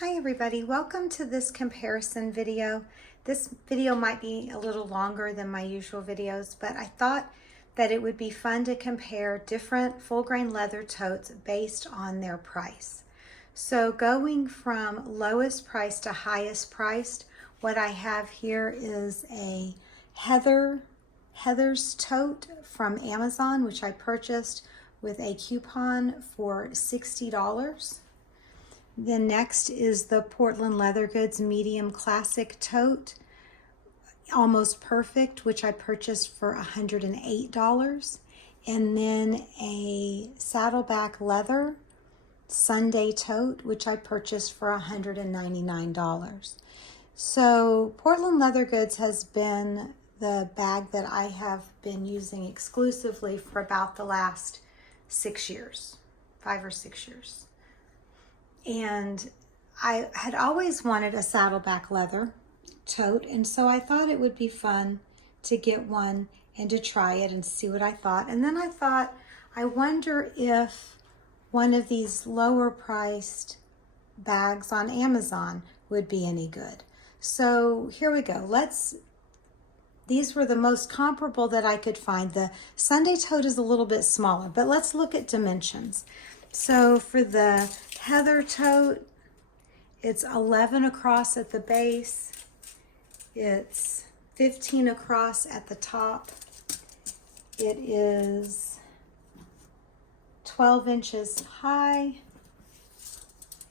Hi everybody, welcome to this comparison video. This video might be a little longer than my usual videos, but I thought that it would be fun to compare different full grain leather totes based on their price. So going from lowest price to highest priced, what I have here is a Heather's tote from Amazon, which I purchased with a coupon for $60. Then next is the Portland Leather Goods Medium Classic Tote, Almost Perfect, which I purchased for $108. And then a Saddleback Leather Sunday Tote, which I purchased for $199. So Portland Leather Goods has been the bag that I have been using exclusively for about the last 6 years, 5 or 6 years. And I had always wanted a Saddleback leather tote, and so I thought it would be fun to get one and to try it and see what I thought. And then I thought, I wonder if one of these lower priced bags on Amazon would be any good. So here we go. These were the most comparable that I could find. The Sunday tote is a little bit smaller, but let's look at dimensions. So for the Heather tote, it's 11 across at the base. It's 15 across at the top. It is 12 inches high.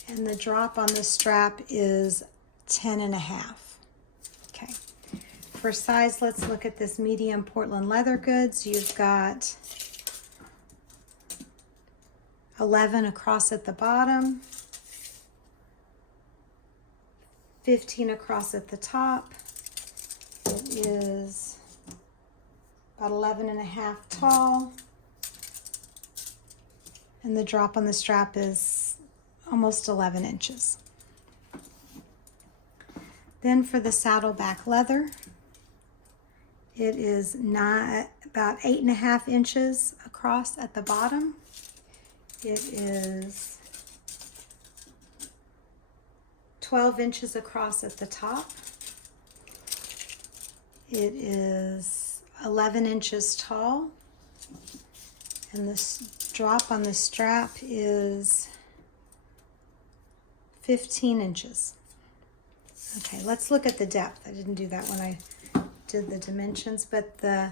And the drop on the strap is 10 and a half. Okay. For size, let's look at this medium Portland Leather Goods. You've got 11 across at the bottom, 15 across at the top. It is about 11 and a half tall, and the drop on the strap is almost 11 inches. Then for the Saddleback leather, it is about 8.5 inches across at the bottom. It is 12 inches across at the top. It is 11 inches tall. And the drop on the strap is 15 inches. Okay, let's look at the depth. I didn't do that when I did the dimensions, but the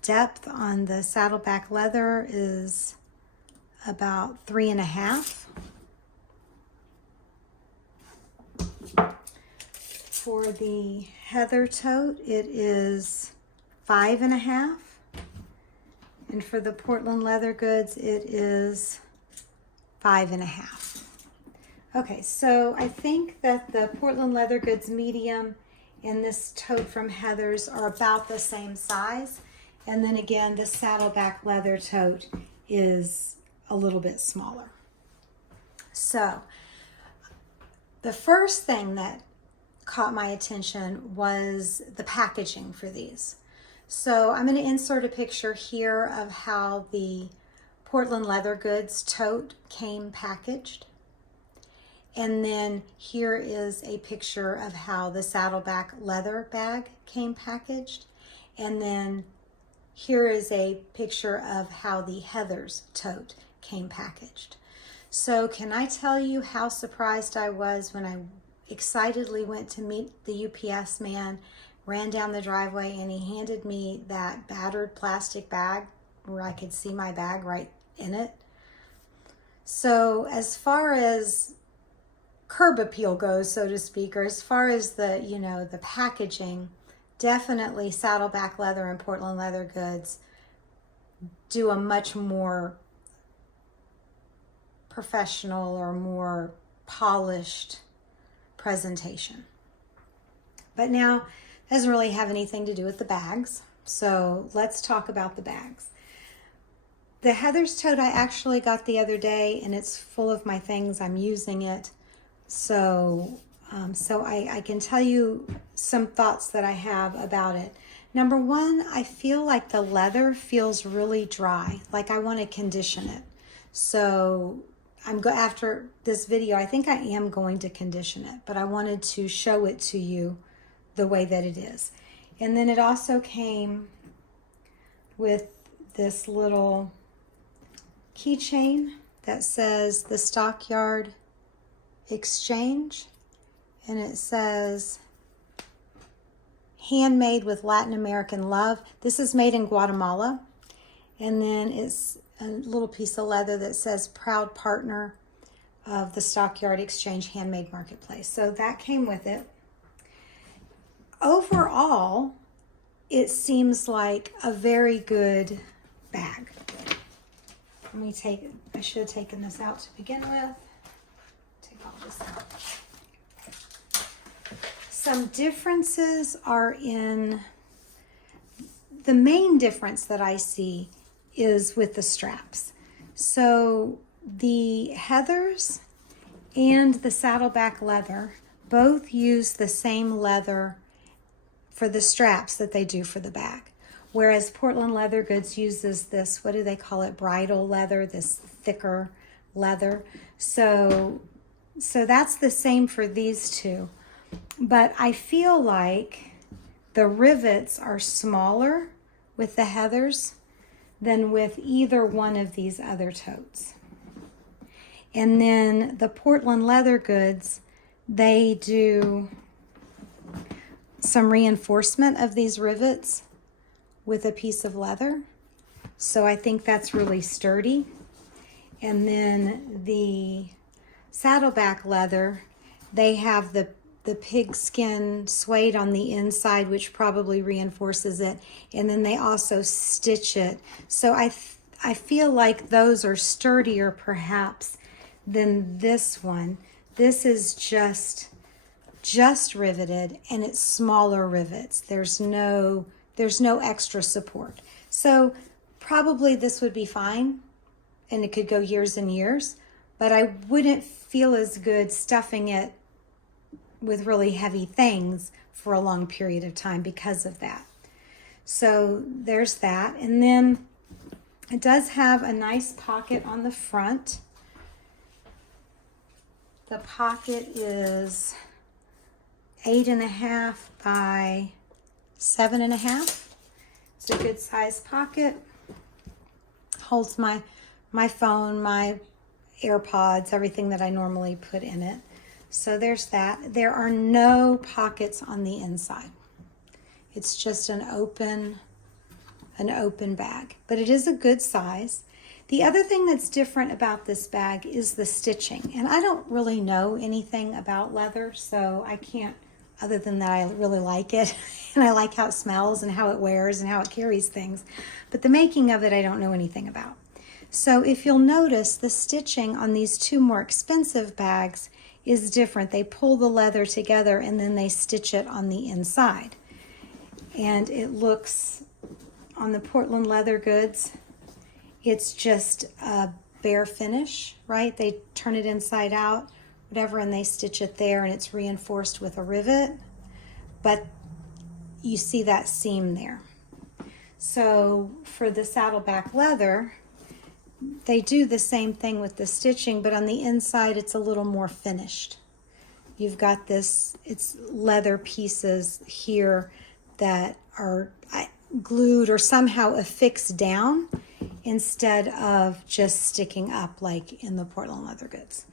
depth on the Saddleback leather is about 3.5. For the Heather tote, it is 5.5. And for the Portland Leather Goods, it is 5.5. Okay, so I think that the Portland Leather Goods medium and this tote from Heather's are about the same size. And then again, the Saddleback leather tote is a little bit smaller. So the first thing that caught my attention was the packaging for these. So I'm going to insert a picture here of how the Portland Leather Goods tote came packaged. And then here is a picture of how the Saddleback leather bag came packaged. And then here is a picture of how the Heather's tote came packaged. So can I tell you how surprised I was when I excitedly went to meet the UPS man, ran down the driveway, and he handed me that battered plastic bag where I could see my bag right in it. So as far as curb appeal goes, so to speak, or as far as the, the packaging, definitely Saddleback leather and Portland Leather Goods do a much more professional or more polished presentation. But now, it doesn't really have anything to do with the bags, so let's talk about the bags. The Heather's tote I actually got the other day, and it's full of my things. I'm using it. So I can tell you some thoughts that I have about it. Number one, I feel like the leather feels really dry, like I want to condition it. So after this video, I think I am going to condition it, but I wanted to show it to you the way that it is. And then it also came with this little keychain that says the Stockyard Exchange, and it says handmade with Latin American love. This is made in Guatemala. And then it's a little piece of leather that says proud partner of the Stockyard Exchange Handmade Marketplace. So that came with it. Overall, it seems like a very good bag. Let me take it. I should have taken this out to begin with. Take all this out. Some differences are in, the main difference that I see is with the straps. So the Heathers and the Saddleback leather both use the same leather for the straps that they do for the bag. Whereas Portland Leather Goods uses this, what do they call it, bridal leather, this thicker leather. So that's the same for these two. But I feel like the rivets are smaller with the Heathers than with either one of these other totes. And then the Portland Leather Goods, they do some reinforcement of these rivets with a piece of leather. So I think that's really sturdy. And then the Saddleback leather, they have the pigskin suede on the inside, which probably reinforces it. And then they also stitch it. So I feel like those are sturdier perhaps than this one. This is just riveted, and it's smaller rivets. There's no extra support. So probably this would be fine, and it could go years and years, but I wouldn't feel as good stuffing it with really heavy things for a long period of time because of that. So there's that. And then it does have a nice pocket on the front. The pocket is 8.5 by 7.5. It's a good size pocket. Holds my phone, my AirPods, everything that I normally put in it. So there's that. There are no pockets on the inside. It's just an open bag, but it is a good size. The other thing that's different about this bag is the stitching. And I don't really know anything about leather, so I can't, other than that I really like it. And I like how it smells and how it wears and how it carries things. But the making of it, I don't know anything about. So if you'll notice, the stitching on these two more expensive bags is different. They pull the leather together and then they stitch it on the inside. And it looks, on the Portland Leather Goods, it's just a bare finish, right? They turn it inside out, whatever, and they stitch it there, and it's reinforced with a rivet. But you see that seam there. So for the Saddleback leather, they do the same thing with the stitching, but on the inside it's a little more finished. You've got this, it's leather pieces here that are glued or somehow affixed down instead of just sticking up like in the Portland Leather Goods.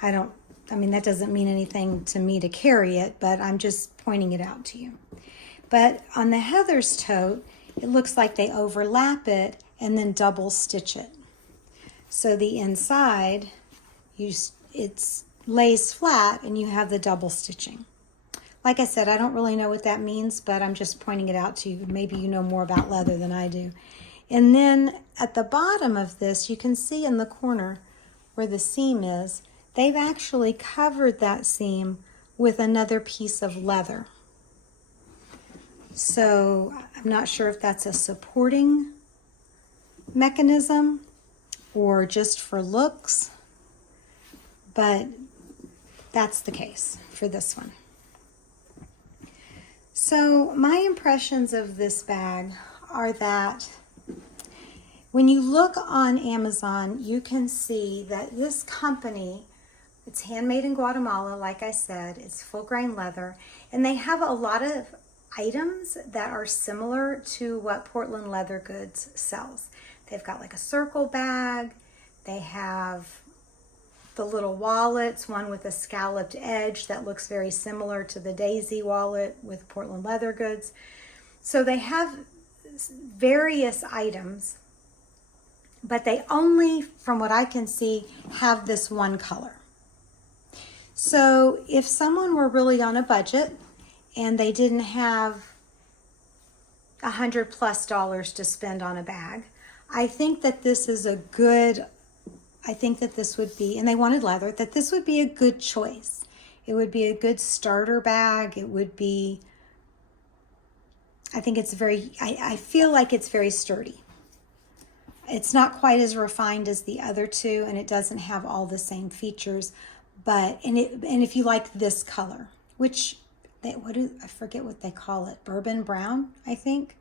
I mean, that doesn't mean anything to me to carry it, but I'm just pointing it out to you. But on the Heathers tote, it looks like they overlap it and then double stitch it. So the inside, it lays flat and you have the double stitching. Like I said, I don't really know what that means, but I'm just pointing it out to you. Maybe you know more about leather than I do. And then at the bottom of this, you can see in the corner where the seam is, they've actually covered that seam with another piece of leather. So I'm not sure if that's a supporting mechanism or just for looks, but that's the case for this one. So my impressions of this bag are that When you look on Amazon, you can see that this company, it's handmade in Guatemala, like I said, it's full grain leather, and they have a lot of items that are similar to what Portland Leather Goods sells. They've got like a circle bag, they have the little wallets, one with a scalloped edge that looks very similar to the Daisy wallet with Portland Leather Goods. So they have various items, but they only, from what I can see, have this one color. So if someone were really on a budget and they didn't have $100+ to spend on a bag, I think that this is a good, I think that this would be, and they wanted leather, that this would be a good choice. It would be a good starter bag. It would be, I think it's very, I feel like it's very sturdy. It's not quite as refined as the other two, and it doesn't have all the same features, but, and if you like this color, which, I forget what they call it, bourbon brown, I think.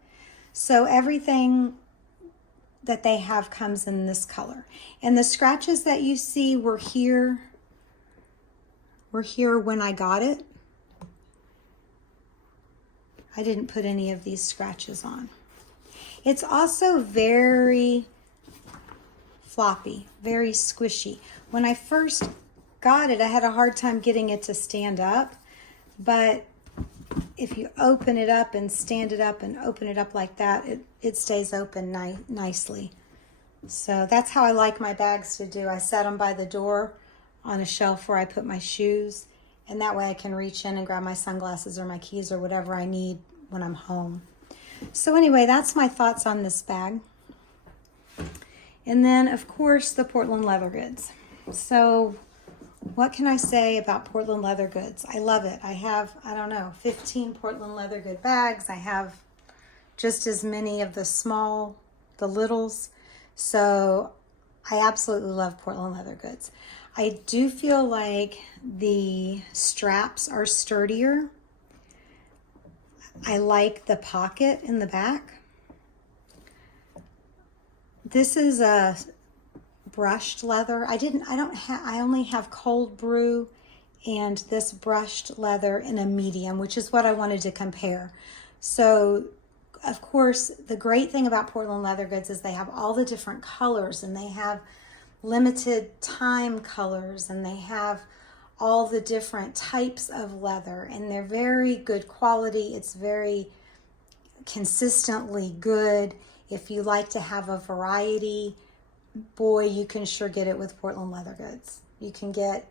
So everything that they have comes in this color. And the scratches that you see were here when I got it. I didn't put any of these scratches on. It's also very floppy, very squishy. When I first got it, I had a hard time getting it to stand up, but if you open it up and stand it up and open it up like that, it stays open nicely. So that's how I like my bags to do. I set them by the door on a shelf where I put my shoes, and that way I can reach in and grab my sunglasses or my keys or whatever I need when I'm home. So anyway, that's my thoughts on this bag. And then, of course, the Portland Leather Goods. So what can I say about Portland Leather Goods? I love it. I have, 15 Portland Leather Good bags. I have just as many of the littles. So I absolutely love Portland Leather Goods. I do feel like the straps are sturdier. I like the pocket in the back. This is a brushed leather. I only have cold brew and this brushed leather in a medium, which is what I wanted to compare. So of course, the great thing about Portland Leather Goods is they have all the different colors, and they have limited time colors, and they have all the different types of leather, and they're very good quality. It's very consistently good. If you like to have a variety, boy, you can sure get it with Portland Leather Goods. You can get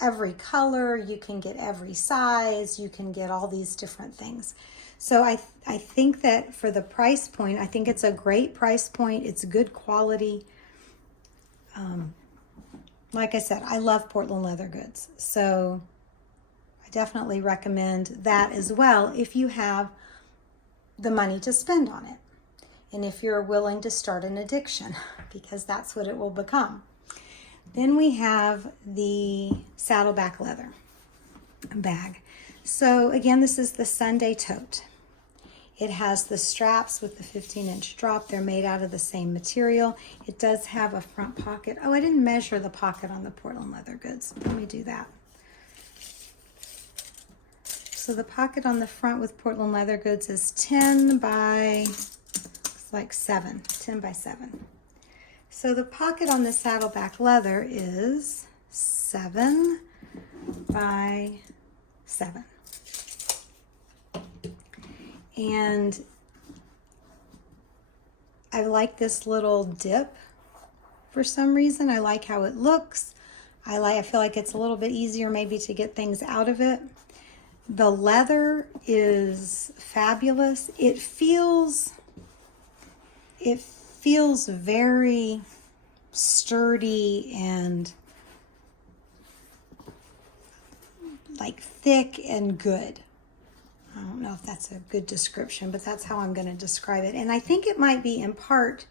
every color, you can get every size, you can get all these different things. So I think that for the price point, I think it's a great price point. It's good quality. Like I said, I love Portland Leather Goods. So I definitely recommend that as well if you have the money to spend on it. And if you're willing to start an addiction, because that's what it will become. Then we have the Saddleback leather bag. So again, this is the Sunday Tote. It has the straps with the 15-inch drop. They're made out of the same material. It does have a front pocket. Oh, I didn't measure the pocket on the Portland Leather Goods. Let me do that. So the pocket on the front with Portland Leather Goods is 10 by 7. So the pocket on the Saddleback leather is 7 by 7. And I like this little dip for some reason. I like how it looks. I feel like it's a little bit easier maybe to get things out of it. The leather is fabulous. It feels very sturdy and like thick and good. I don't know if that's a good description, but that's how I'm going to describe it. And I think it might be in part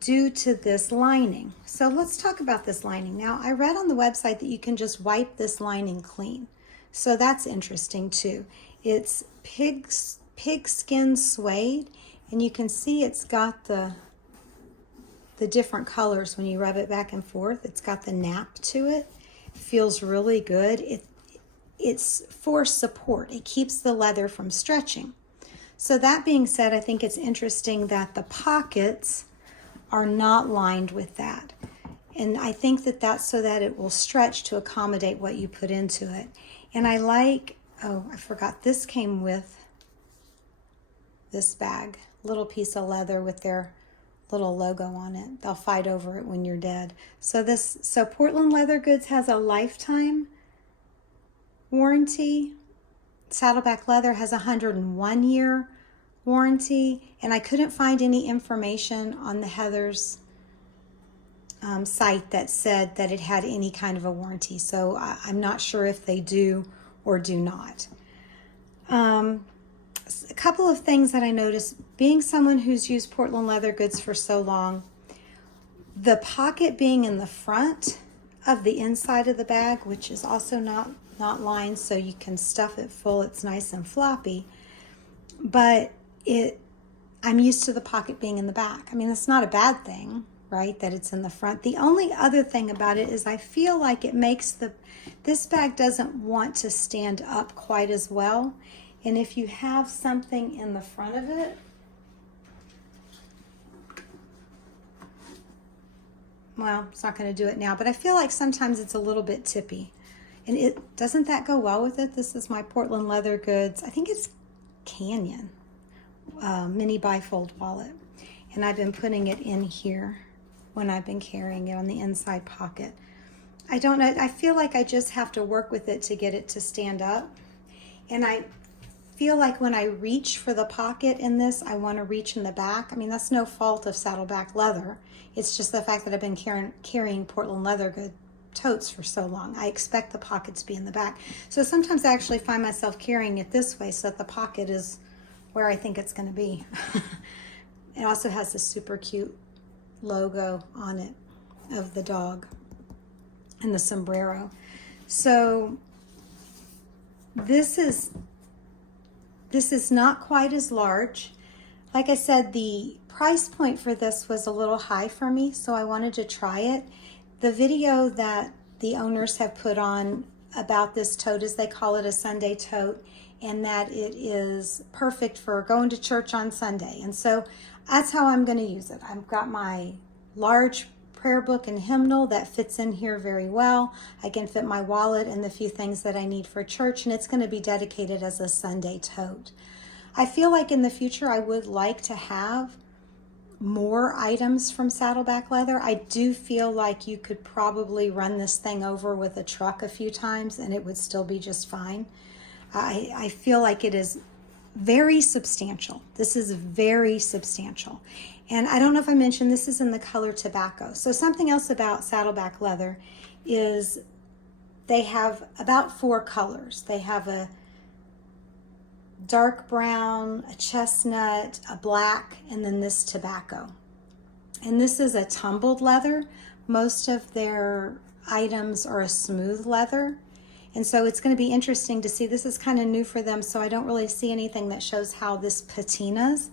due to this lining. So let's talk about this lining. Now, I read on the website that you can just wipe this lining clean. So that's interesting too. It's pigskin suede, and you can see it's got the the different colors when you rub it back and forth. It's got the nap to it. It feels really good. It's for support. It keeps the leather from stretching. So that being said, I think it's interesting that the pockets are not lined with that. And I think that that's so that it will stretch to accommodate what you put into it. And I like, oh, I forgot, this came with this bag, little piece of leather with their little logo on it. They'll fight over it when you're dead. So Portland Leather Goods has a lifetime warranty. Saddleback Leather has a 101-year warranty, and I couldn't find any information on the Heather's site that said that it had any kind of a warranty. So I'm not sure if they do or do not. A couple of things that I noticed, being someone who's used Portland Leather Goods for so long, the pocket being in the front of the inside of the bag, which is also not lined so you can stuff it full. It's nice and floppy, but I'm used to the pocket being in the back. I mean, it's not a bad thing, right, that it's in the front. The only other thing about it is I feel like it makes this bag doesn't want to stand up quite as well. And if you have something in the front of it, well, it's not going to do it now, but I feel like sometimes it's a little bit tippy. And doesn't that go well with it? This is my Portland Leather Goods, I think it's Canyon mini bifold wallet. And I've been putting it in here when I've been carrying it on the inside pocket. I don't know, I feel like I just have to work with it to get it to stand up. And I feel like when I reach for the pocket in this, I want to reach in the back. I mean, that's no fault of Saddleback Leather. It's just the fact that I've been carrying Portland Leather Good totes for so long. I expect the pocket to be in the back. So sometimes I actually find myself carrying it this way so that the pocket is where I think it's going to be. It also has this super cute logo on it of the dog and the sombrero. So this is not quite as large. Like I said, the price point for this was a little high for me, so I wanted to try it. The video that the owners have put on about this tote is they call it a Sunday tote, and that it is perfect for going to church on Sunday. And so that's how I'm going to use it. I've got my large prayer book and hymnal that fits in here very well. I can fit my wallet and the few things that I need for church, and it's going to be dedicated as a Sunday tote. I feel like in the future I would like to have more items from Saddleback Leather. I do feel like you could probably run this thing over with a truck a few times and it would still be just fine. I feel like it is very substantial. This is very substantial. And I don't know if I mentioned, this is in the color tobacco. So something else about Saddleback Leather is they have about 4 colors. They have a dark brown, a chestnut, a black, and then this tobacco. And this is a tumbled leather. Most of their items are a smooth leather. And so it's going to be interesting to see. This is kind of new for them, so I don't really see anything that shows how this patinas,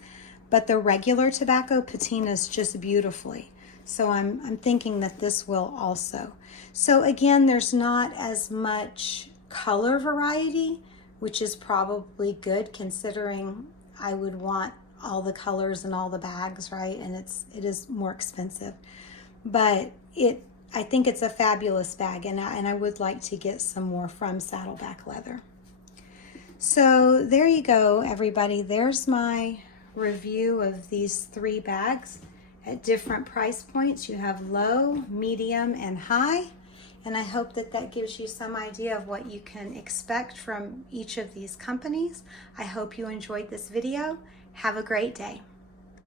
but the regular tobacco patinas just beautifully. So I'm thinking that this will also. So again, there's not as much color variety, which is probably good considering I would want all the colors and all the bags, right? And it is more expensive. But I think it's a fabulous bag, and I would like to get some more from Saddleback Leather. So there you go, everybody. There's my review of these 3 bags at different price points. You have low, medium, and high. And I hope that that gives you some idea of what you can expect from each of these companies. I hope you enjoyed this video. Have a great day.